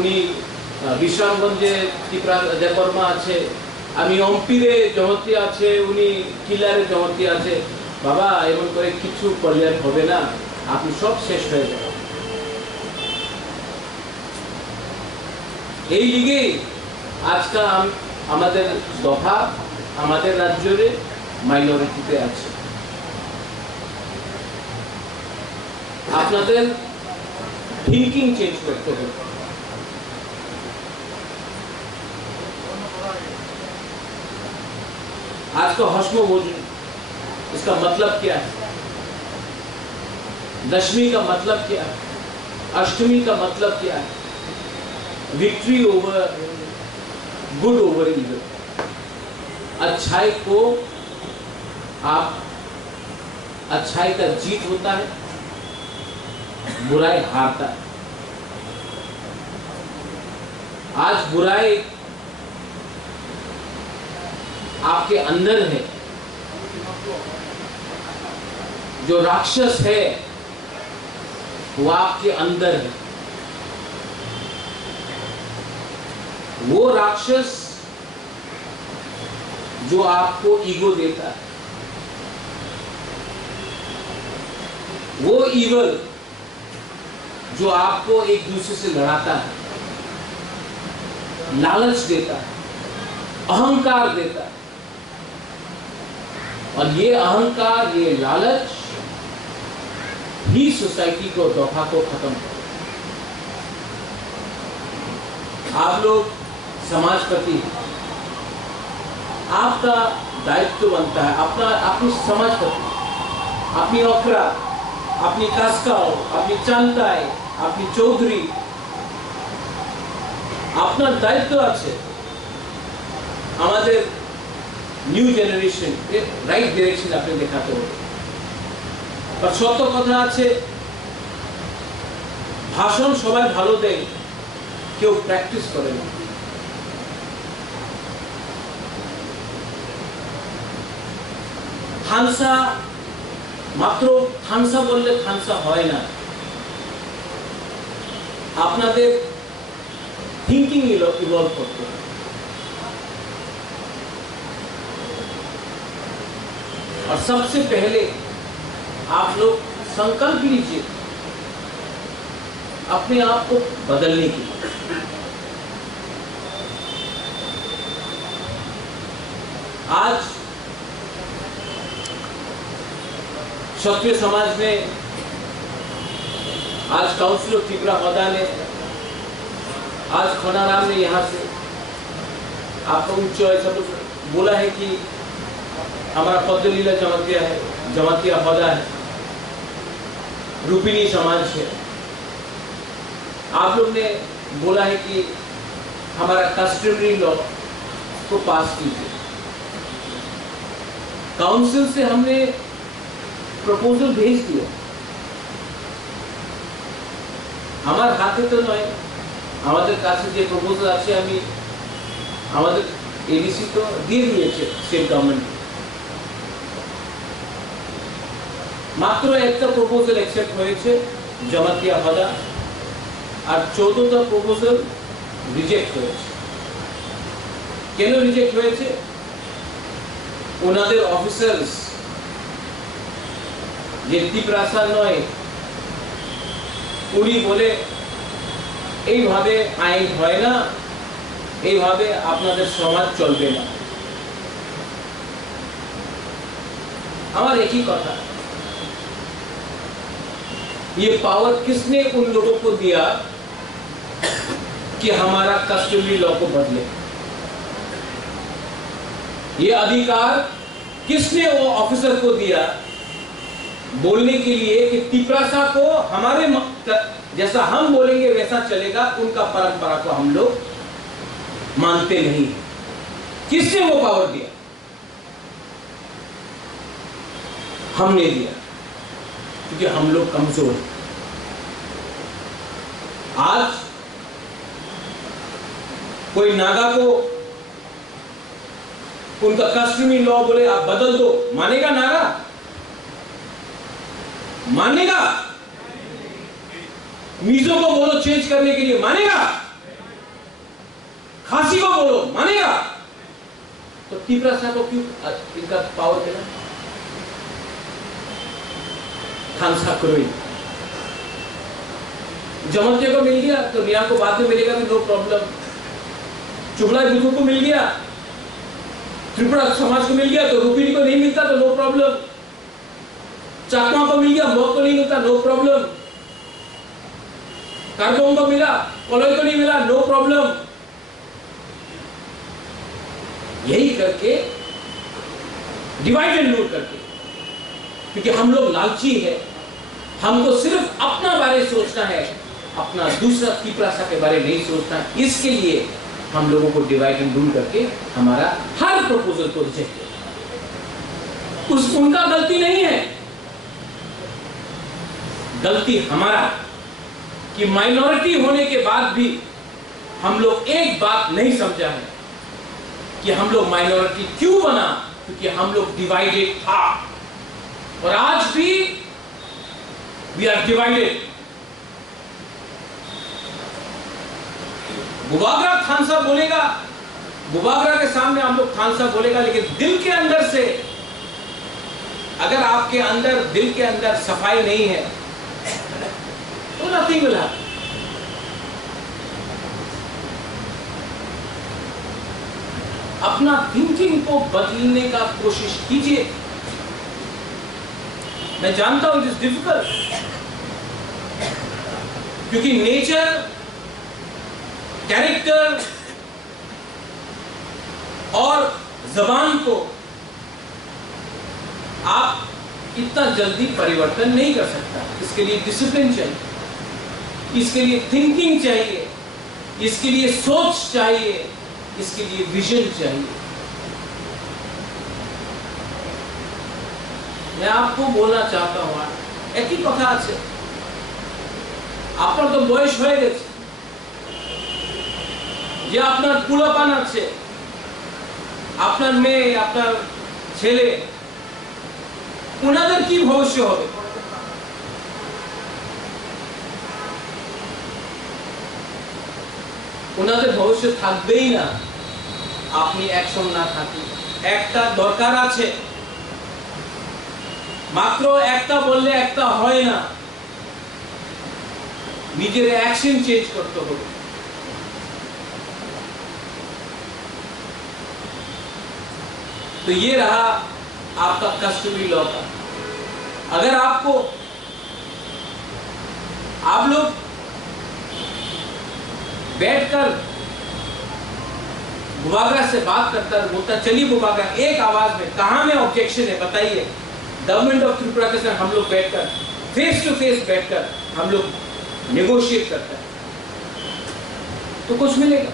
উনি বিশ্রামগঞ্জে ত্রিপুরা দেববর্মা আছে, আমি অম্পিরে জমতি আছে, উনি কিলারে জমতি আছে। বাবা এমন করে কিছু কল্যাণ হবে না, আপনি সব শেষ হয়ে যাবে। এই লিগে আজকাল আমাদের দফা আমাদের রাজ্যে মাইনরিটিতে আছে। আপনাদের থিঙ্কিং চেঞ্জ করতে হবে। आज का हश्म भोजन, इसका मतलब क्या है? दशमी का मतलब क्या है? अष्टमी का मतलब क्या है? Victory over good over evil. अच्छाई को आप अच्छाई का जीत होता है, बुराई हारता है। आज बुराई आपके अंदर है, जो राक्षस है वो आपके अंदर है। वो राक्षस जो आपको ईगो देता है, वो ईगल जो आपको एक दूसरे से लड़ाता है, लालच देता है, अहंकार देता है। और ये अहंकार, ये लालच ही सोसाइटी को, दफा को खत्म कर। आप लोग समाजपति, आपका दायित्व बनता है अपनी समाजपति, अपनी ओखरा, अपनी कास्काओ, अपनी चांताई, अपनी चौधरी, अपना दायित्व আছে আমাদের নিউ জেনারেশন রাইট ডিরেকশন আপনি দেখাতে হবে। আর সত্য কথা আছে, ভাষণ সবাই ভালো দেয়, কেউ প্র্যাকটিস করে না। থানসা মাত্র থানসা বললে থানসা হয় না, আপনাদের थिंकिंग इवॉल्व करते हैं। और सबसे पहले आप लोग संकल्प लीजिए अपने आप को बदलने की। आज क्षत्रिय समाज ने, आज काउंसिल ऑफ त्रिपुरा होदा ने, आज खनाराम ने यहाँ से आपको उच्च ऐसा तो बोला है कि हमारा पद्मलीला जमातिया है, जमातिया होदा है, रूपिणी समाज है। आप लोग ने बोला है कि हमारा कस्टमरी लॉ को पास कीजिए। काउंसिल से हमने प्रपोजल भेज दिया, हमारे हाथे तो नয়, আমাদের কাছে যে প্রপোজাল আছে আমি আমাদের এডিসি তো দিয়ে দিয়েছে স্টেট গভর্নমেন্ট। মাত্র একটা প্রপোজাল অ্যাকসেপ্ট হয়েছে জমাতিয়া হদা, আর 14টা প্রপোজাল রিজেক্ট হয়েছে। কেন রিজেক্ট হয়েছে? ওনাদের অফিসার্স যে ত্রিপ্রাসা নয়, উনি বলে এইভাবে আইন হয় না, এইভাবে আপনাদের সমাজ চলবে না। আমার একই কথা, ये पावर किसने उन लोगों को दिया कि हमारा कस्टमरी लॉ को बदले? ये अधिकार किसने वो ऑफिसर को दिया बोलने के लिए कि त्रिप्रासा को हमारे जैसा हम बोलेंगे वैसा चलेगा, उनका परंपरा को हम लोग मानते नहीं? किसने वो पावर दिया? हमने दिया, क्योंकि हम लोग कमजोर हैं। आज कोई नागा को उनका कस्टमरी लॉ बोले आप बदल दो, मानेगा नागा? मानेगा? मीजो को बोलो चेंज करने के लिए, मानेगा? देगा तो तीप्रासा को क्यों इनका पावर मिला? थांसा कुरुई जमत्य को मिल गया तो निया को बाद में मिलेगा भी नो प्रॉब्लम। चुगला बिल्कुल को मिल गया, त्रिपुरा समाज को मिल गया तो रूपिणी को नहीं मिलता तो नो प्रॉब्लम। चाकमा को मिल गया, मोक को नहीं मिलता, नो प्रॉब्लम। कारकों को मिला, कोलोई को नहीं मिला, नो प्रॉब्लम। यही करके डिवाइड एंड रूल करके, क्योंकि हम लोग लालची है, हमको सिर्फ अपना बारे सोचना है, अपना दूसरा तीप्रासा के बारे नहीं सोचना है। इसके लिए हम लोगों को डिवाइड एंड रूल करके हमारा हर प्रपोजल को रिजेक्ट किया। उनका गलती नहीं है, गलती हमारा कि माइनॉरिटी होने के बाद भी हम लोग एक बात नहीं समझा है कि हम लोग माइनॉरिटी क्यों बना, क्योंकि हम लोग डिवाइडेड था और आज भी वी आर डिवाइडेड। बुबागरा थानसा बोलेगा, बुबागरा के सामने हम लोग थानसा बोलेगा, लेकिन दिल के अंदर से अगर आपके अंदर दिल के अंदर सफाई नहीं है तो नथिंग विल हैपन। अपना थिंकिंग को बदलने का कोशिश कीजिए। मैं जानता हूं इट इज डिफिकल्ट, क्योंकि नेचर, कैरेक्टर और जबान को आप इतना जल्दी परिवर्तन नहीं कर सकता। इसके लिए डिसिप्लिन चाहिए, इसके लिए थिंकिंग चाहिए, इसके लिए सोच चाहिए, इसके लिए विजन चाहिए। मैं आपको बोलना चाहता हूं एक ही कथा আছে, আপনার তো বয়স হয়ে গেছে, যে আপনার পুলাপান আছে, আপনার মেয়ে, আপনার ছেলে, ওনাদের কি ভবিষ্যৎ হবে? ওনাদের ভবিষ্যৎ থাকবেই না আপনি অ্যাকশন না থাকি। একটা দরকার আছে, মাত্র একটা বললে একটা হয় না, নিজের অ্যাকশন চেঞ্জ করতে হবে। तो ये रहा आपका कस्टमरी लॉ का। अगर आपको आप लोग बैठकर बुबागरा से बात करता बोलता, चलिए बुबागरा एक आवाज में कहां में ऑब्जेक्शन है बताइए, गवर्नमेंट ऑफ त्रिपुरा के साथ हम लोग बैठकर फेस टू फेस बैठकर हम लोग नेगोशिएट करते हैं तो कुछ मिलेगा।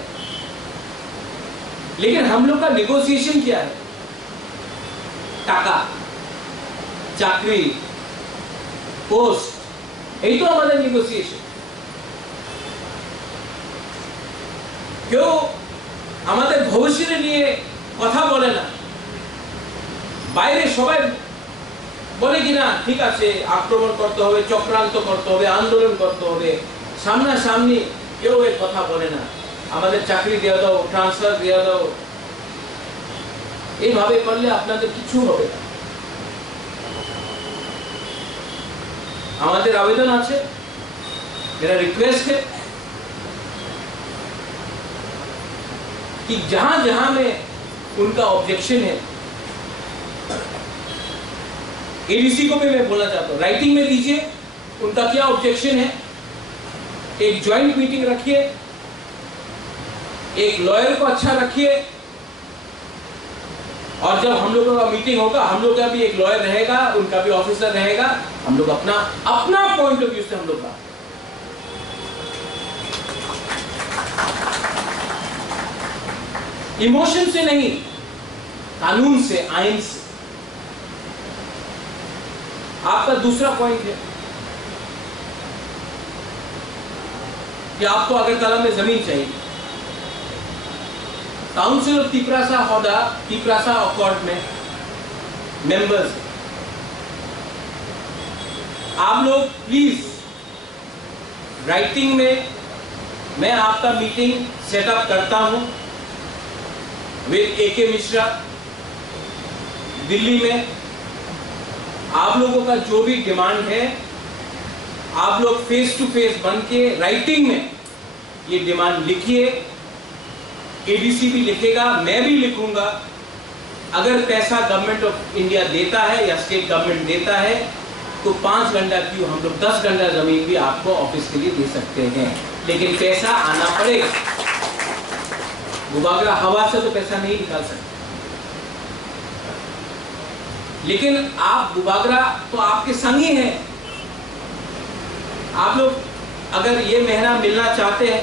लेकिन हम लोग का नेगोशिएशन क्या है? टाका, चाकरी, पोस्ट, यही तो हमारा नेगोशिएशन। क्यों আমাদের ভবিষ্যৎ নিয়ে কথা বলে না? বাইরে সবাই বলে কিনা ঠিক আছে আক্রমণ করতে হবে, চক্রান্ত করতে হবে, আন্দোলন করতে হবে, সামনাসামনি কেউ এই কথা বলে না। আমাদের চাকরি দিয়ে দাও, ট্রান্সফার দিয়ে দাও, এইভাবে করলে আপনাদের কিছু হবে না। আমাদের আবেদন আছে, मेरा रिक्वेस्ट है कि जहां जहां में उनका ऑब्जेक्शन है, एडीसी को भी मैं बोलना चाहता हूं, राइटिंग में दीजिए उनका क्या ऑब्जेक्शन है। एक ज्वाइंट मीटिंग रखिए, एक लॉयर को अच्छा रखिए, और जब हम लोगों का मीटिंग होगा हम लोग का भी एक लॉयर रहेगा, उनका भी ऑफिसर रहेगा, हम लोग अपना अपना पॉइंट ऑफ व्यू से हम लोग बात, इमोशन से नहीं, कानून से, आइन से। आपका दूसरा पॉइंट है कि आपको अगरतला में जमीन चाहिए। Council of Tiprasa Hoda Tiprasa accord में मेंबर्स, आप लोग प्लीज राइटिंग में मैं आपका मीटिंग सेटअप करता हूं, विद AK मिश्रा दिल्ली में। आप लोगों का जो भी डिमांड है, आप लोग फेस टू फेस बन के राइटिंग में ये डिमांड लिखिए। ADC भी लिखेगा, मैं भी लिखूंगा। अगर पैसा गवर्नमेंट ऑफ इंडिया देता है या स्टेट गवर्नमेंट देता है तो 5 घंटा क्यों, हम लोग 10 घंटा जमीन भी आपको ऑफिस के लिए दे सकते हैं, लेकिन पैसा आना पड़ेगा। गुबागरा हवा से तो पैसा नहीं निकाल सकते, लेकिन आप गुबागरा तो आपके संग ही हैं। आप लोग अगर ये महीना मिलना चाहते हैं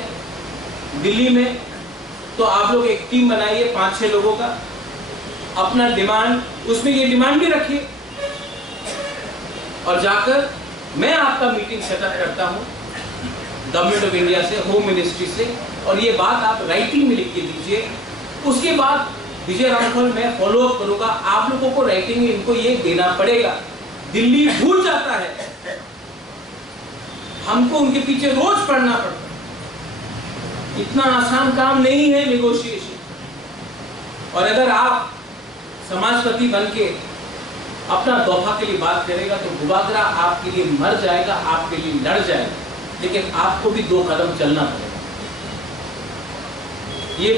दिल्ली में तो आप लोग एक टीम बनाइए 5-6 लोगों का, अपना डिमांड उसमें ये डिमांड भी रखिए और जाकर मैं आपका मीटिंग सेटअप करता हूं गवर्नमेंट ऑफ इंडिया से, होम मिनिस्ट्री से, और ये बात आप राइटिंग में लिख के दीजिए। उसके बाद विजय रामफल मैं फॉलो अप करूंगा। आप लोगों को राइटिंग में इनको ये देना पड़ेगा। दिल्ली भूल जाता है, हमको उनके पीछे रोज पढ़ना पड़ता है। इतना आसान काम नहीं है नेगोशिएशन। और अगर आप समाजपति बन के अपना दफा के लिए बात करेगा तो गुबागरा आपके लिए मर जाएगा, आपके लिए लड़ जाएगा, लेकिन आपको भी 2 कदम चलना पड़ेगा। ये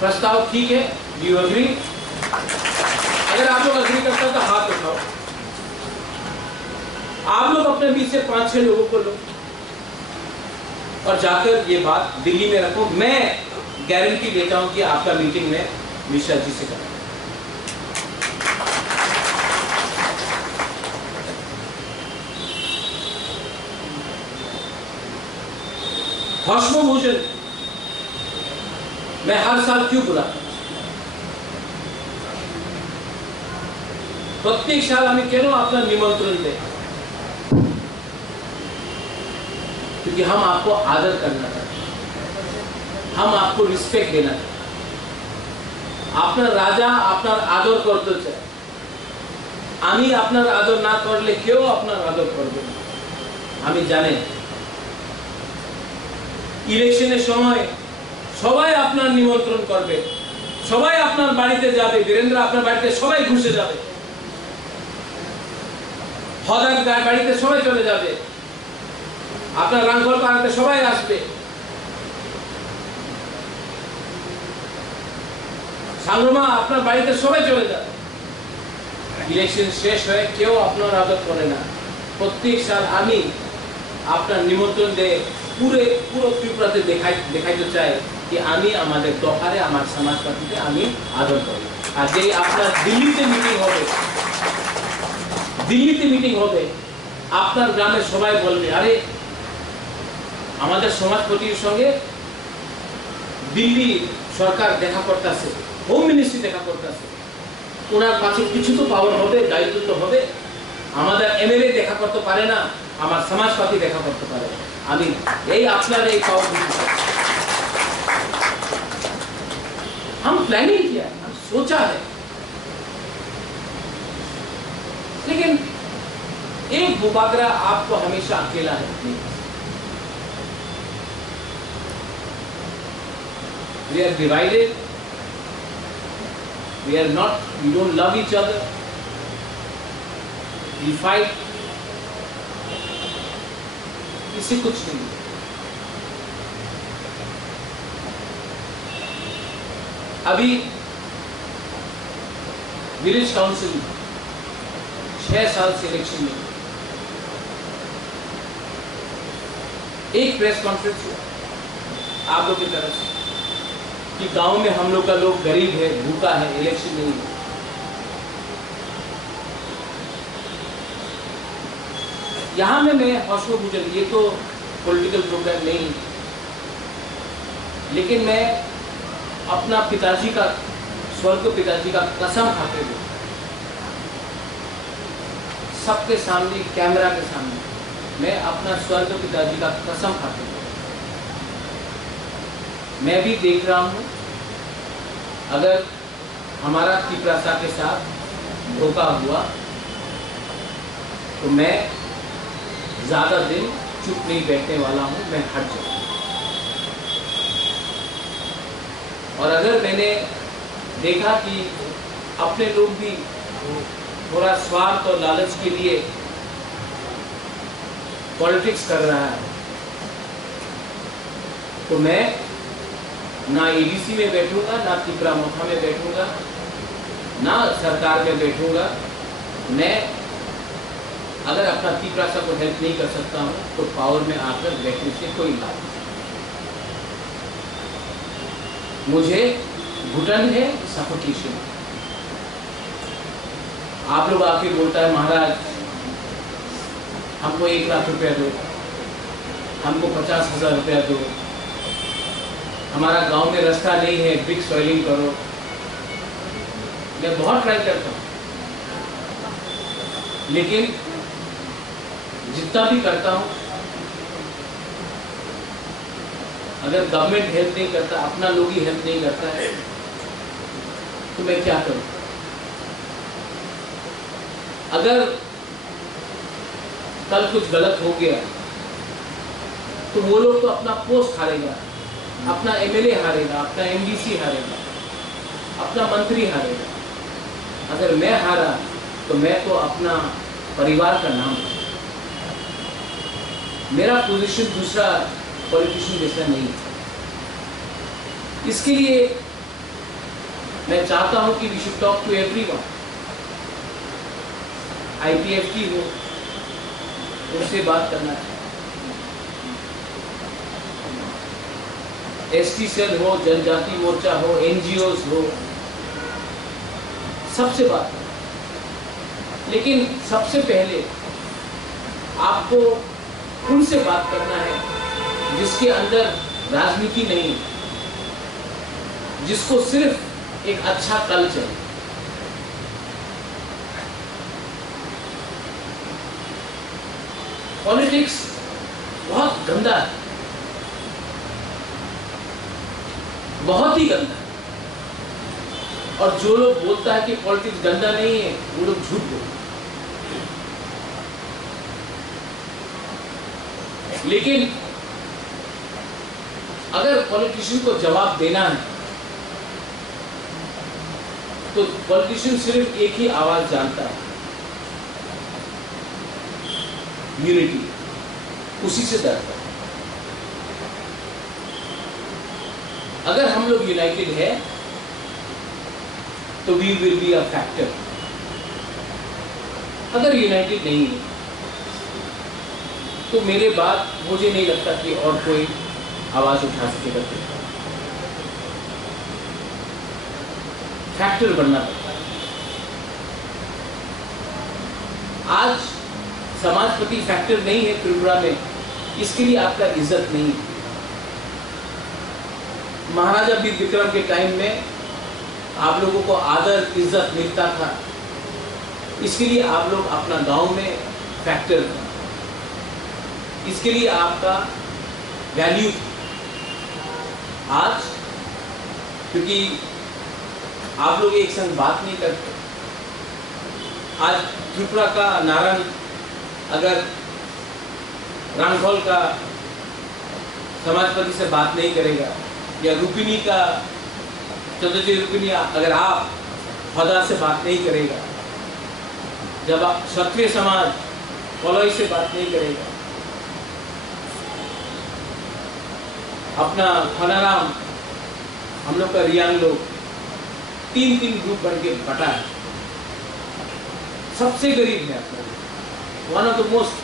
प्रस्ताव ठीक है? You agree? अगर आप लोग एग्री करते हैं तो हाथ उठाओ। आप लोग अपने बीच से 5-6 लोगों को लो और जाकर ये बात दिल्ली में रखो। मैं गारंटी देता हूं कि आपका मीटिंग में मिश्रा जी से करें। भस्म भोजन मैं हर साल क्यों बुलाता हूं? प्रत्येक साल हमें क्यों अपना निमंत्रण दे? क्योंकि हम आपको आदर करना चाहते हैं, हम आपको रिस्पेक्ट देना चाहते हैं। अपना राजा अपना आदर करते चाहे, आमी अपना आदर ना करले क्यों अपना आदर करबे? हमें जाने ইলেকশনের সময় সবাই আপনার নিমন্ত্রণ করবে, সবাই আপনার বাড়িতে যাবে, বীরেন্দ্র আপনার বাড়িতে সবাই ঘুষে যাবে, হদার বাড়িতে সবাই চলে যাবে, আপনার রাঙ্গল পাড়াতে সবাই আসবে, সাংরমা আপনার বাড়িতে সবাই চলে যাবে। ইলেকশন শেষ হয়ে কেউ আপনার আদর করে না। প্রত্যেক সাল আমি আপনার নিমন্ত্রণ দিয়ে পুরো ত্রিপুরাতে দেখাইতে চাই कि आमी आमादेर दफारे आमार समाजपातीते आमी आदर करी। আর যেই আপনার দিল্লিতে মিটিং হবে আপনার গ্রামে সবাই বলবে আরে আমাদের সমাজপতির সঙ্গে দিল্লি সরকার দেখা করতেছে, হোম মিনিস্ট্রি দেখা করতেছে, ওনার কাছে কিছু তো পাওয়ার হবে, দায়িত্ব তো হবে। আমাদের MLA দেখা করতে পারে না, আমার সমাজপাতি দেখা করতে পারে। আমি এই আপনার এই পাওয়ার দিতে চাই। हम प्लानिंग किया है, हम सोचा है, लेकिन एक गुबागरा आपको हमेशा अकेला है। We are divided, we are not, we don't love each other, we fight, इससे कुछ नहीं। अभी विलेज काउंसिल 6 साल से इलेक्शन में एक प्रेस कॉन्फ्रेंस हुआ आप लोग की तरफ से कि गांव में हम लोग का लोग गरीब है, भूखा है, इलेक्शन नहीं है। यहां में मैं हौसला बुझल, ये तो पॉलिटिकल प्रोग्राम नहीं, लेकिन मैं अपना पिताजी का, स्वर्ग पिताजी का कसम खाते हुए सबके सामने, कैमरा के सामने, मैं अपना स्वर्ग पिताजी का कसम खाते हुए मैं भी देख रहा हूं अगर हमारा तिपरासा के साथ धोखा हुआ तो मैं ज्यादा दिन चुप नहीं बैठने वाला हूं, मैं हट जाऊंगा। और अगर मैंने देखा कि अपने लोग भी थोड़ा स्वार्थ और लालच के लिए पॉलिटिक्स कर रहा है, तो मैं ना एडीसी में बैठूंगा, ना तिपरामोथा में बैठूंगा, ना सरकार में बैठूंगा। मैं अगर अपना तिपरासा को हेल्प नहीं कर सकता हूं तो पावर में आकर बैठने से कोई लाभ नहीं। मुझे घुटन है, सफोकेशन। आप लोग आके बोलता है महाराज हमको 1 लाख रुपया दो, हमको 50,000 रुपया दो, हमारा गांव में रास्ता नहीं है, बिग सॉइलिंग करो। मैं बहुत ट्राई करता हूं, लेकिन जितना भी करता हूं, अगर गवर्नमेंट हेल्प नहीं करता, अपना लोग ही हेल्प नहीं करता है, तो मैं क्या करूं? अगर कल कुछ गलत हो गया तो वो लोग तो अपना पोस्ट हारेगा, अपना एमएलए हारेगा, अपना एमडीसी हारेगा, अपना मंत्री हारेगा। अगर मैं हारा तो मैं तो अपना परिवार का नाम, मेरा पोजीशन दूसरा पॉलिटिशियन जैसा नहीं है। इसके लिए मैं चाहता हूं कि we should talk to everyone. IPFT हो, उनसे बात करना है, एसटी सेल हो, जनजाति मोर्चा हो, एनजीओज हो, सबसे बात करना। लेकिन सबसे पहले आपको उनसे बात करना है जिसके अंदर राजनीति नहीं है, जिसको सिर्फ एक अच्छा कल्चर। पॉलिटिक्स बहुत गंदा है, बहुत ही गंदा है। और जो लोग बोलता है कि पॉलिटिक्स गंदा नहीं है, वो लोग झूठ बोलते हैं। लेकिन अगर पॉलिटिशियन को जवाब देना है तो पॉलिटिशियन सिर्फ एक ही आवाज जानता है, यूनिटी, उसी से डरता है। अगर हम लोग यूनाइटेड है तो we will be a factor. अगर यूनाइटेड नहीं है तो मेरे बाद मुझे नहीं लगता कि और कोई आवाज उठा सकेगा। फैक्टर बनना पड़ता है। आज समाजपति फैक्टर नहीं है त्रिपुरा में, इसके लिए आपका इज्जत नहीं है। महाराजा वीर विक्रम के टाइम में आप लोगों को आदर इज्जत मिलता था, इसके लिए आप लोग अपना गांव में फैक्टर, इसके लिए आपका वैल्यू। आज क्योंकि आप लोग एक संग बात नहीं करते, आज त्रिपुरा का नारायण अगर रांगखोल का समाजपति से बात नहीं करेगा, या रुक्मिणी का चंद्रजी रुक्मिणी अगर आप हौदा से बात नहीं करेगा, जब आप क्षत्रिय समाज कोलोई से बात नहीं करेगा, अपना खनाराम हम लोग का रियांग लोग 3-3 ग्रुप बन के बटा है। सबसे गरीब है अपना, वन ऑफ द मोस्ट।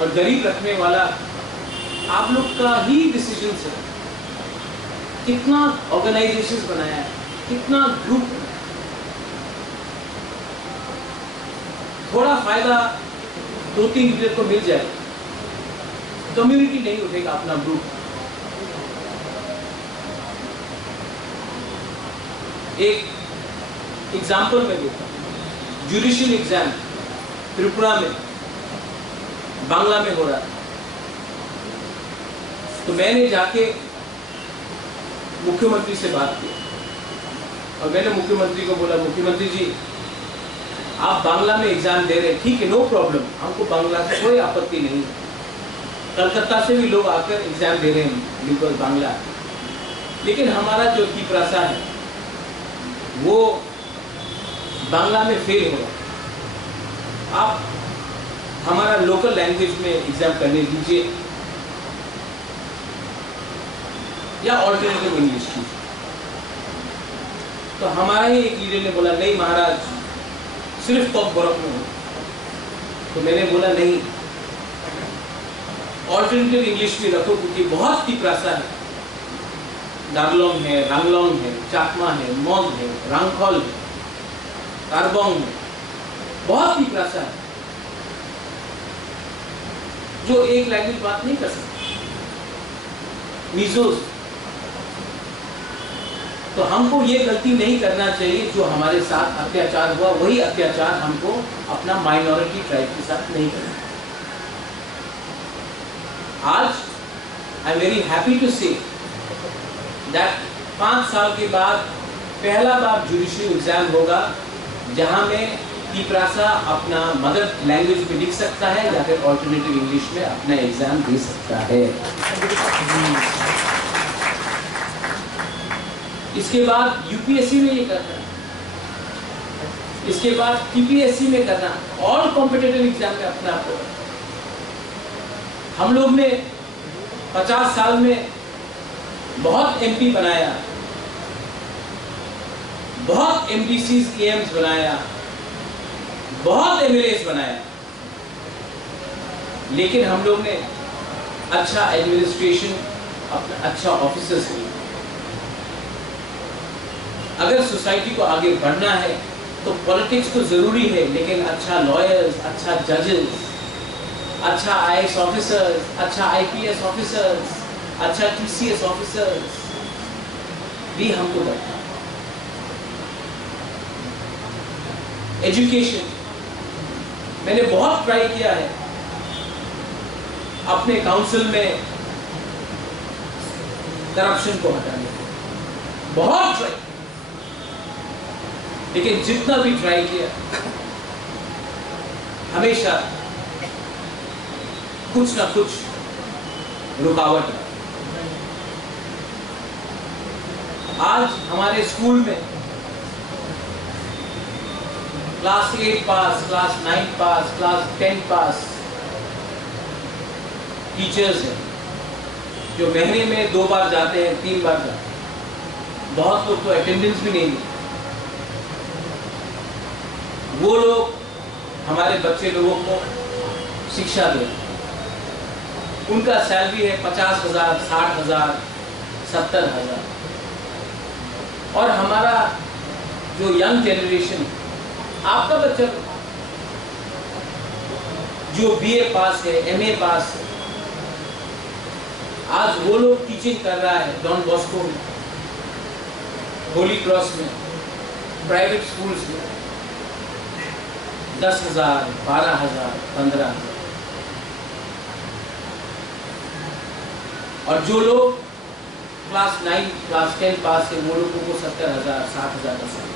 और गरीब रखने वाला आप लोग का ही डिसीजन है। कितना ऑर्गेनाइजेशंस बनाया है, कितना ग्रुप। थोड़ा फायदा 2-3 लीडर को मिल जाए, कम्युनिटी नहीं उठेगा अपना ग्रुप। एक एग्जाम्पल मैं देता हूं, जुडिशियल एग्जाम त्रिपुरा में बांग्ला में हो रहा था, तो मैंने जाके मुख्यमंत्री से बात की और मैंने मुख्यमंत्री को बोला, मुख्यमंत्री जी आप बांग्ला में एग्जाम दे रहे हैं, ठीक है, नो प्रॉब्लम, हमको बांग्ला से कोई आपत्ति नहीं। कलकत्ता से भी लोग आकर एग्जाम दे रहे हैं बिल्कुल बांग्ला, लेकिन हमारा जो तिपरासा है वो बांग्ला में फेल होगा, आप हमारा लोकल लैंग्वेज में एग्जाम करने दीजिए या ऑल्टरनेटिव इंग्लिश की। तो हमारा ही एक लीडर ने बोला नहीं महाराज सिर्फ तो बर्फ में हो। तो मैंने बोला नहीं, ऑल्टरनेटिव इंग्लिश भी रखो, क्योंकि बहुत तिप्रासा है, डागलोंग है, रंगलोंग है, चाकमा है, मोंग है, रांगखोल है, कारबोंग है, बहुत तिप्रासा है जो एक लैंग्वेज बात नहीं कर सकते, मिजोस। तो हमको ये गलती नहीं करना चाहिए जो हमारे साथ अत्याचार हुआ, वही अत्याचार हमको अपना माइनॉरिटी ट्राइब के साथ नहीं करना। आज I am very happy to say that 5 साल के बाद पहला बार जुडिशरी एग्जाम होगा जहां में तिप्रासा अपना मदर लैंग्वेज में लिख सकता है या फिर ऑल्टरनेटिव इंग्लिश में अपना एग्जाम दे सकता है। इसके बाद यूपीएससी में ये करना, इसके बाद टीपीएससी में करना, ऑल कॉम्पिटिटिव एग्जाम में अपना आपको। हम लोग ने 50 साल में बहुत एमपी बनाया, बहुत एमडीसीज एम्स बनाया, बहुत एमएलएस बनाया, लेकिन हम लोग ने अच्छा एडमिनिस्ट्रेशन, अपना अच्छा ऑफिसर्स लिया। अगर सोसाइटी को आगे बढ़ना है तो पॉलिटिक्स तो जरूरी है, लेकिन अच्छा लॉयर्स, अच्छा जजेस, अच्छा आईएएस ऑफिसर्स, अच्छा आईपीएस ऑफिसर्स, अच्छा टीसीएस ऑफिसर्स भी हमको बनना है। एजुकेशन मैंने बहुत ट्राई किया है अपने काउंसिल में करप्शन को हटाने को, बहुत ट्राई, लेकिन जितना भी ट्राई किया हमेशा कुछ ना कुछ रुकावट है। आज हमारे स्कूल में क्लास 8 पास, क्लास 9 पास, क्लास 10 पास टीचर्स हैं जो महीने में 2 बार जाते हैं, 3 बार जाते हैं। बहुत लोग तो अटेंडेंस भी नहीं देते। वो लोग हमारे बच्चे लोगों को शिक्षा देते हैं। उनका सैलरी है 50,000, 60,000, 70,000। और हमारा जो यंग जनरेशन, आपका बच्चा जो बीए पास है, एमए पास है, आज वो लोग टीचिंग कर रहा है डॉन बॉस्को में, होली क्रॉस में, प्राइवेट स्कूल्स में, 10,000, 12,000, 15,000। और जो लोग क्लास 9, क्लास 10 पास है, वो लोगों को 70,000, 60,000 का सैलरी।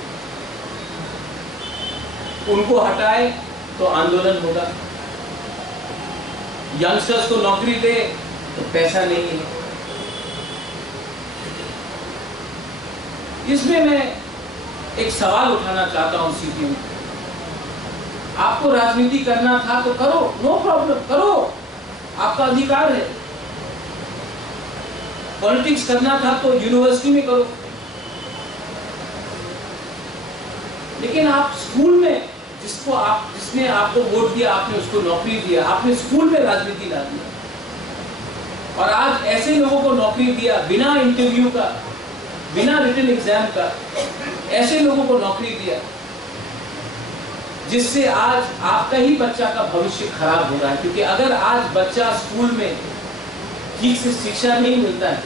उनको हटाए तो आंदोलन होगा। यंगस्टर्स को नौकरी दे तो पैसा नहीं है। इसमें मैं एक सवाल उठाना चाहता हूं सीपीएम, आपको राजनीति करना था तो करो, नो प्रॉब्लम, करो, आपका अधिकार है। पॉलिटिक्स करना था तो यूनिवर्सिटी में करो, लेकिन आप स्कूल में जिसने आपको वोट दिया, आपने उसको नौकरी दिया, आपने स्कूल में राजनीति ला दिया। और आज ऐसे लोगों को नौकरी दिया बिना इंटरव्यू का, बिना रिटन एग्जाम का, ऐसे लोगों को नौकरी दिया जिससे आज आपका ही बच्चा का भविष्य खराब हो रहा है। क्योंकि अगर आज बच्चा स्कूल में ठीक से शिक्षा नहीं मिलता है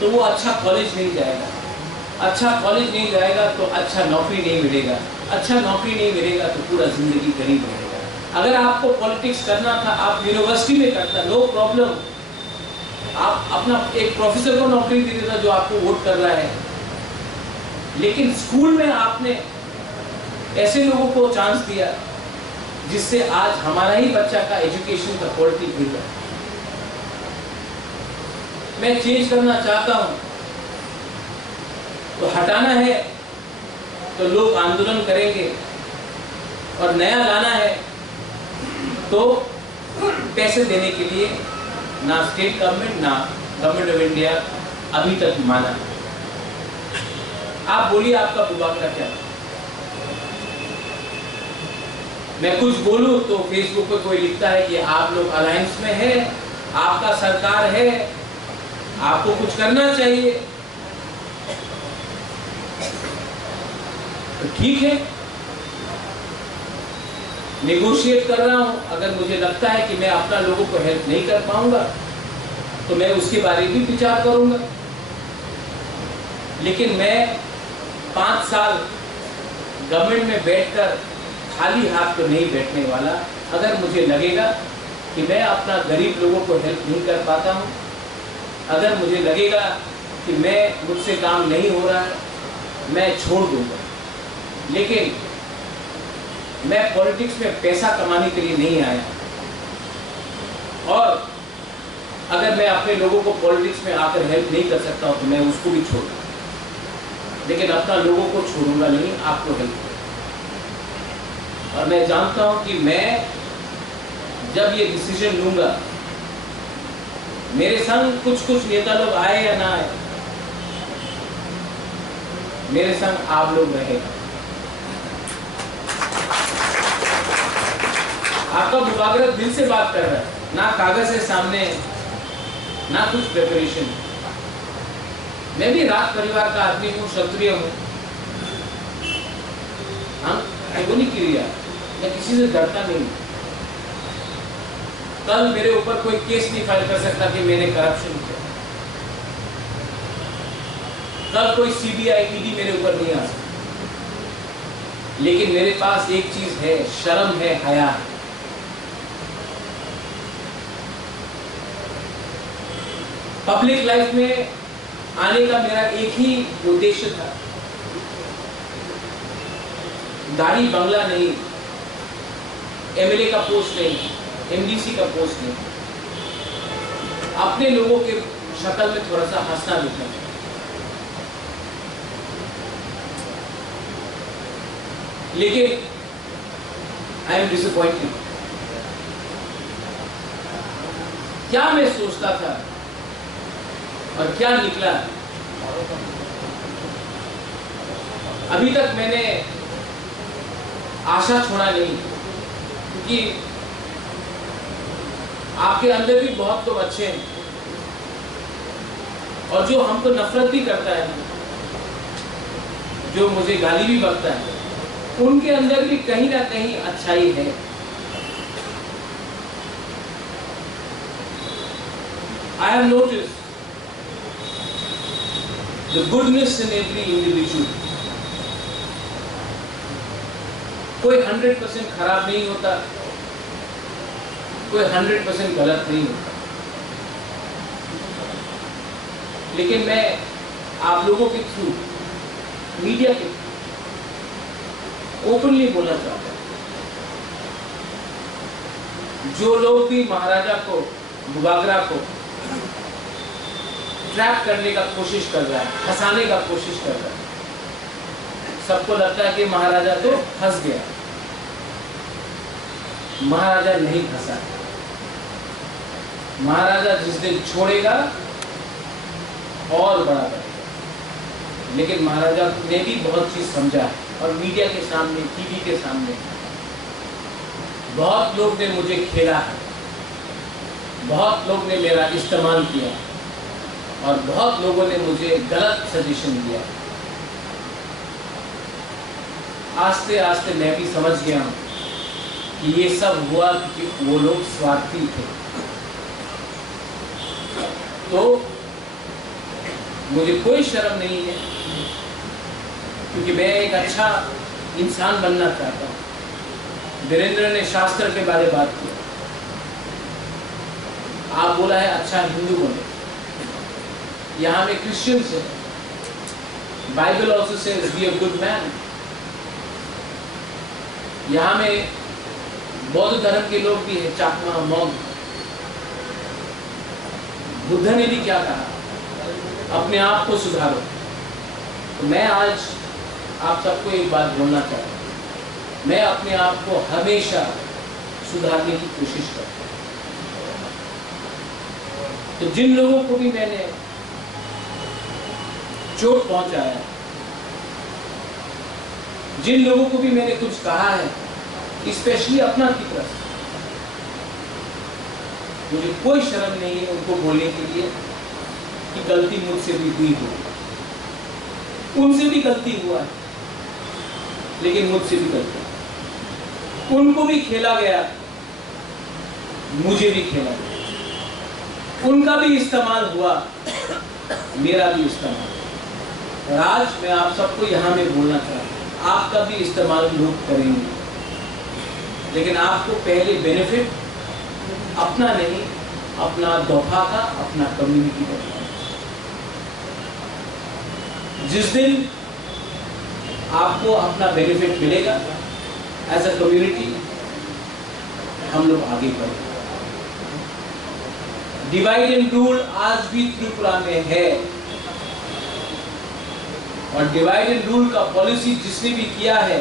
तो वो अच्छा कॉलेज नहीं जाएगा, अच्छा कॉलेज नहीं जाएगा तो अच्छा नौकरी नहीं मिलेगा, अच्छा नौकरी नहीं मिलेगा तो पूरा जिंदगी गरीब रहेगा। अगर आपको पॉलिटिक्स करना था, आप यूनिवर्सिटी में करता, नो प्रॉब्लम, आप अपना एक प्रोफेसर को नौकरी दे देता जो आपको वोट कर रहा है। लेकिन स्कूल में आपने ऐसे लोगों को चांस दिया जिससे आज हमारा ही बच्चा का एजुकेशन का क्वालिटी गिर रहा है। मैं चेंज करना चाहता हूं तो हटाना है तो लोग आंदोलन करेंगे, और नया लाना है तो पैसे देने के लिए ना स्टेट गवर्नमेंट ना गवर्नमेंट ऑफ इंडिया अभी तक माना। आप बोलिए आपका मुबाकरा क्या? मैं कुछ बोलूं तो फेसबुक पे कोई लिखता है कि आप लोग अलायंस में है, आपका सरकार है, आपको कुछ करना चाहिए। तो ठीक है, नेगोशिएट कर रहा हूं। अगर मुझे लगता है कि मैं अपना लोगों को हेल्प नहीं कर पाऊंगा तो मैं उसके बारे में भी विचार करूंगा। लेकिन मैं 5 साल गवर्नमेंट में बैठकर खाली हाथ तो नहीं बैठने वाला। अगर मुझे लगेगा कि मैं अपना गरीब लोगों को हेल्प नहीं कर पाता हूं, अगर मुझे लगेगा कि मुझसे काम नहीं हो रहा है, मैं छोड़ दूंगा। लेकिन मैं पॉलिटिक्स में पैसा कमाने के लिए नहीं आया, और अगर मैं अपने लोगों को पॉलिटिक्स में आकर हेल्प नहीं कर सकता हूं तो मैं उसको भी छोड़ दूंगा। लेकिन अपना लोगों को छोड़ूंगा नहीं, आपको हेल्प करूंगा। और मैं जानता हूं कि मैं जब ये डिसीजन लूंगा, मेरे संग कुछ नेता लोग आए या ना आए, मेरे संग आप लोग रहेगा। आपका मुबाकरा दिल से बात कर रहा है, ना कागज है सामने, ना कुछ प्रिपरेशन। मैं भी राज परिवार का आदमी हूँ, क्षत्रिय हूँ। हम नहीं किया, मैं किसी से डरता नहीं। कल मेरे ऊपर कोई केस नहीं फाइल कर सकता कि मैंने करप्शन किया। कल कोई सीबीआई ईडी मेरे ऊपर नहीं आ सकता। लेकिन मेरे पास एक चीज है, शर्म है, हया है। पब्लिक लाइफ में आने का मेरा एक ही उद्देश्य था, गाड़ी बंगला नहीं, एमएलए का पोस्ट नहीं, एमडीसी का पोस्ट नहीं, अपने लोगों के शक्ल में थोड़ा सा हंसना दिखना। लेकिन आई एम डिसअपॉइंटेड। क्या मैं सोचता था और क्या निकला। अभी तक मैंने आशा छोड़ा नहीं, क्योंकि आपके अंदर भी बहुत लोग अच्छे हैं, और जो हमको नफरत भी करता है, जो मुझे गाली भी बकता है, उनके अंदर भी कहीं ना कहीं अच्छाई है। I have noticed the goodness in every individual. कोई 100% खराब नहीं होता, कोई 100% गलत नहीं होता। लेकिन मैं आप लोगों के थ्रू, मीडिया के ओपनली बोलना चाहता हूं, जो लोग भी महाराजा को, मुबागरा को ट्रैप करने का कोशिश कर रहा है, फंसाने का कोशिश कर रहा है, सबको लगता है कि महाराजा तो फंस गया। महाराजा नहीं फंसा। महाराजा जिस दिन छोड़ेगा और बड़ा करेगा। लेकिन महाराजा ने भी बहुत चीज समझा है, और मीडिया के सामने, टीवी के सामने बहुत लोग ने मुझे खेला है, बहुत लोग ने मेरा इस्तेमाल किया, और बहुत लोगों ने मुझे गलत सजेशन दिया। आस्ते आस्ते मैं भी समझ गया हूं कि ये सब हुआ क्योंकि वो लोग स्वार्थी थे। तो मुझे कोई शर्म नहीं है, क्योंकि मैं एक अच्छा इंसान बनना चाहता हूं। वीरेंद्र ने शास्त्र के बारे में बात की, आप बोला है अच्छा हिंदू बने। यहाँ में क्रिश्चियंस है, Bible also says be a good man. यहाँ में बौद्ध धर्म के लोग भी हैं, चाकमा, मौंग। बुद्ध ने भी क्या कहा, अपने आप को सुधारो। तो मैं आज आप सबको एक बात बोलना चाहता हूँ, मैं अपने आप को हमेशा सुधारने की कोशिश करता हूँ। तो जिन लोगों को भी मैंने चोट पहुंचाया, जिन लोगों को भी मैंने कुछ कहा है, स्पेशली अपना की तरफ, मुझे कोई शर्म नहीं है उनको बोलने के लिए कि गलती मुझसे भी हुई हो। उनसे भी गलती हुआ है, लेकिन मुझसे भी गलती। उनको भी खेला गया, मुझे भी खेला गया। उनका भी इस्तेमाल हुआ, मेरा भी इस्तेमाल। और आज मैं आप सबको यहाँ में बोलना चाहता हूँ, आपका भी इस्तेमाल लोग करेंगे, लेकिन आपको पहले बेनिफिट अपना नहीं, अपना दफा का, अपना कम्युनिटी का। जिस दिन आपको अपना बेनिफिट मिलेगा एज अ कम्युनिटी, हम लोग आगे बढ़ेंगे। डिवाइड एंड रूल आज भी त्रिपुरा में है, और डिवाइड एंड रूल का पॉलिसी जिसने भी किया है,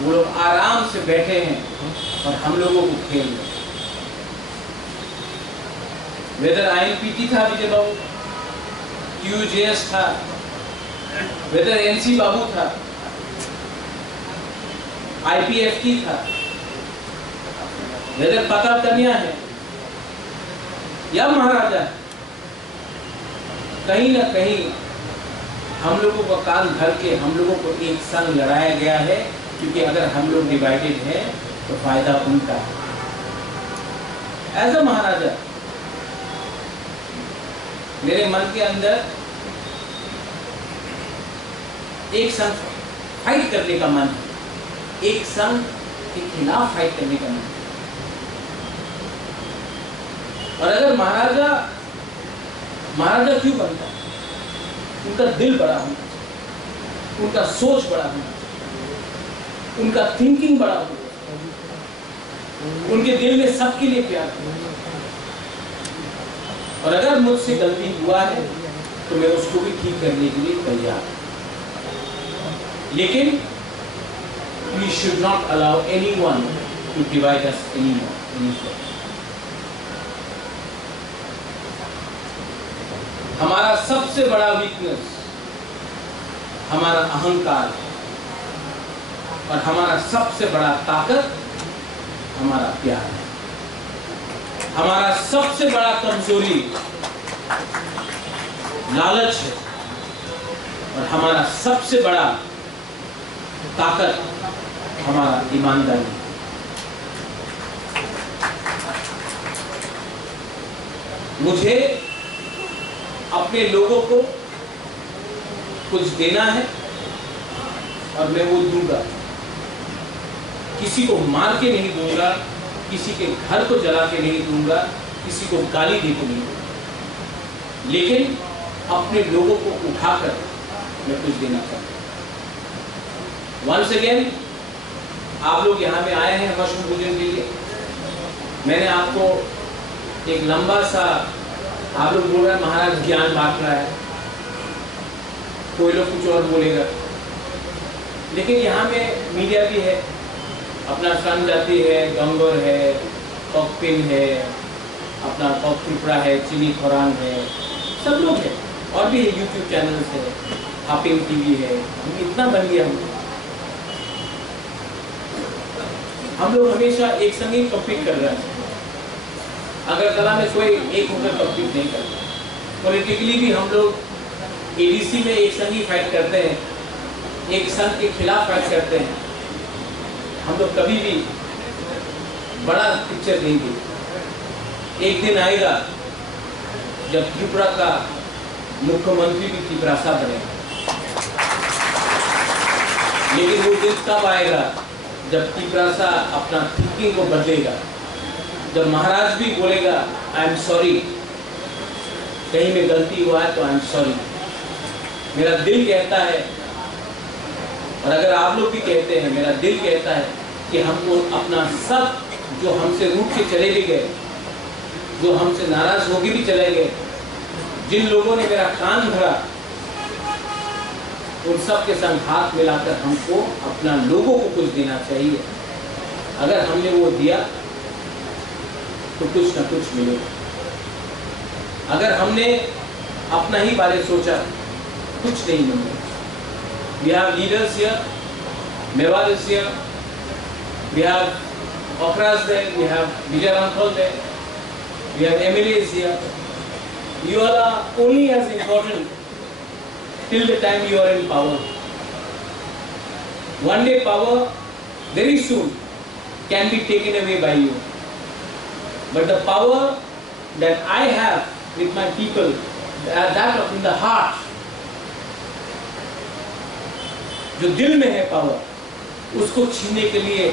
वो लोग आराम से बैठे हैं और हम लोगों को खेल रहे हैं। वेदर INPT था विजय बाबू, QJS था, वेदर NC बाबू था, IPFT था, वेदर पता कन्या है या महाराजा है, कहीं ना कहीं हम लोगों को कान धर के हम लोगों को एक संग लड़ाया गया है, क्योंकि अगर हम लोग डिवाइडेड हैं तो फायदा उनका है। एज अ महाराजा मेरे मन के अंदर एक संग फाइट करने का मन है, एक संग के खिलाफ फाइट करने का मन है। और अगर महाराजा क्यों बनता है? उनका दिल बड़ा होना चाहिए, उनका सोच बड़ा होना चाहिए, उनका थिंकिंग बड़ा होना चाहिए, उनके दिल में सबके लिए प्यार होना चाहिए। और अगर मुझसे गलती हुआ है तो मैं उसको भी ठीक करने के लिए तैयार हूं, लेकिन we should not allow anyone to divide us anymore. हमारा सबसे बड़ा वीकनेस हमारा अहंकार, और हमारा सबसे बड़ा ताकत हमारा प्यार है। हमारा सबसे बड़ा कमजोरी लालच है, और हमारा सबसे बड़ा ताकत हमारा ईमानदारी है। मुझे अपने लोगों को कुछ देना है और मैं वो दूंगा। किसी को मार के नहीं दूंगा, किसी के घर को जला के नहीं दूंगा, किसी को गाली दे के नहीं दूंगा, लेकिन अपने लोगों को उठाकर मैं कुछ देना चाहता हूँ। वंस अगेन आप लोग यहाँ में आए हैं मशरूम भोजन के लिए। मैंने आपको एक लंबा सा, आप लोग बोल रहे हैं महाराज ज्ञान बांट रहा है, कोई लोग कुछ और बोलेगा, लेकिन यहाँ में मीडिया भी है, अपना सन जाति है, गंगोर है, कॉकपिन है, अपना कॉक त्रिपुरा है, चीनी खोरांग है, सब लोग हैं, और भी यूट्यूब चैनल्स है, हापिंग TV है। हम इतना बन गया, हम लोग हमेशा एक संग ही कम्पीट कर रहे हैं। अगरतला में कोई एक होकर कम्पीट नहीं करता। पॉलिटिकली भी हम लोग ADC में एक संग ही फाइट करते हैं, एक संघ के खिलाफ फाइट करते हैं। हम लोग कभी भी बड़ा पिक्चर नहीं देखते। एक दिन आएगा जब त्रिपुरा का मुख्यमंत्री भी त्रिपुरासा बनेगा, लेकिन वो दिन तब आएगा जब त्रिपुरासा अपना थिंकिंग को बदलेगा, जब महाराज भी बोलेगा आई एम सॉरी, कहीं में गलती हुआ है तो आई एम सॉरी। मेरा दिल कहता है, और अगर आप लोग भी कहते हैं, मेरा दिल कहता है कि हमको अपना सब जो हमसे रूठ के चले भी गए, जो हमसे नाराज होके भी चले गए, जिन लोगों ने मेरा कान धरा, उन सब के संग हाथ मिलाकर हमको अपना लोगों को कुछ देना चाहिए। अगर हमने वो दिया तो कुछ ना कुछ मिलेगा। अगर हमने अपना ही बारे सोचा कुछ नहीं मिलेगा। We have leaders here, Mewar is here, we have Okras there, we have Vijay Ramthal there, we have MLAs here. You all are only as important till the time you are in power. One day power very soon can be taken away by you. But the power that I have with my people, that of in the heart, जो दिल में है power, उसको छीनने के लिए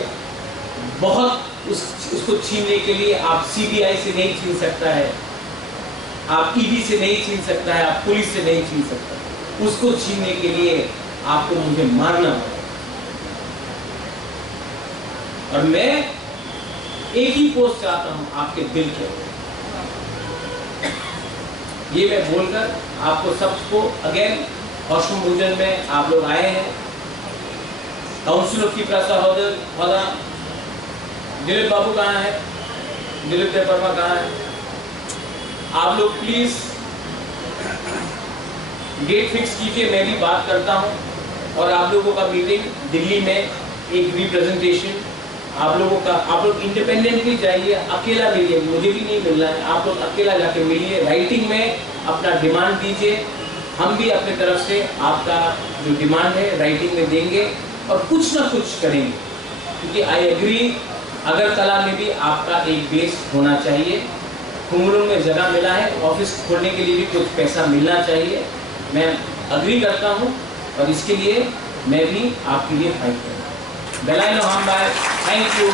उसको छीनने के लिए आप सीबीआई से नहीं छीन सकता है, आप ईडी से नहीं छीन सकता है, आप पुलिस से नहीं छीन सकता। उसको छीनने के लिए आपको मुझे मारना होगा। और मैं एक ही पोस्ट चाहता हूं आपके दिल के। ये मैं बोलकर आपको सबको अगेन वॉशरूम भोजन में आप लोग आए हैं। काउंसिल ऑफ त्रिपुरा सहोदर दिलीप बाबू कहाँ है, दिलीप देववर्मा कहाँ है? आप लोग प्लीज डेट फिक्स कीजिए, मैं भी बात करता हूँ। और आप लोगों का मीटिंग दिल्ली में एक रिप्रेजेंटेशन आप लोग इंडिपेंडेंटली जाइए, अकेला मिलिए, मुझे भी नहीं मिलना है, आप लोग अकेला जाके मिलिए, राइटिंग में अपना डिमांड दीजिए। हम भी अपने तरफ से आपका जो डिमांड है राइटिंग में देंगे और कुछ ना कुछ करेंगे। क्योंकि आई एग्री, अगरतला में भी आपका एक बेस होना चाहिए। कुंगलुन में जगह मिला है, ऑफिस खोलने के लिए भी कुछ पैसा मिलना चाहिए। मैं अग्री करता हूँ और इसके लिए मैं भी आपके लिए फाइट करूँगा। बेलाई नो हम बाय, थैंक यू।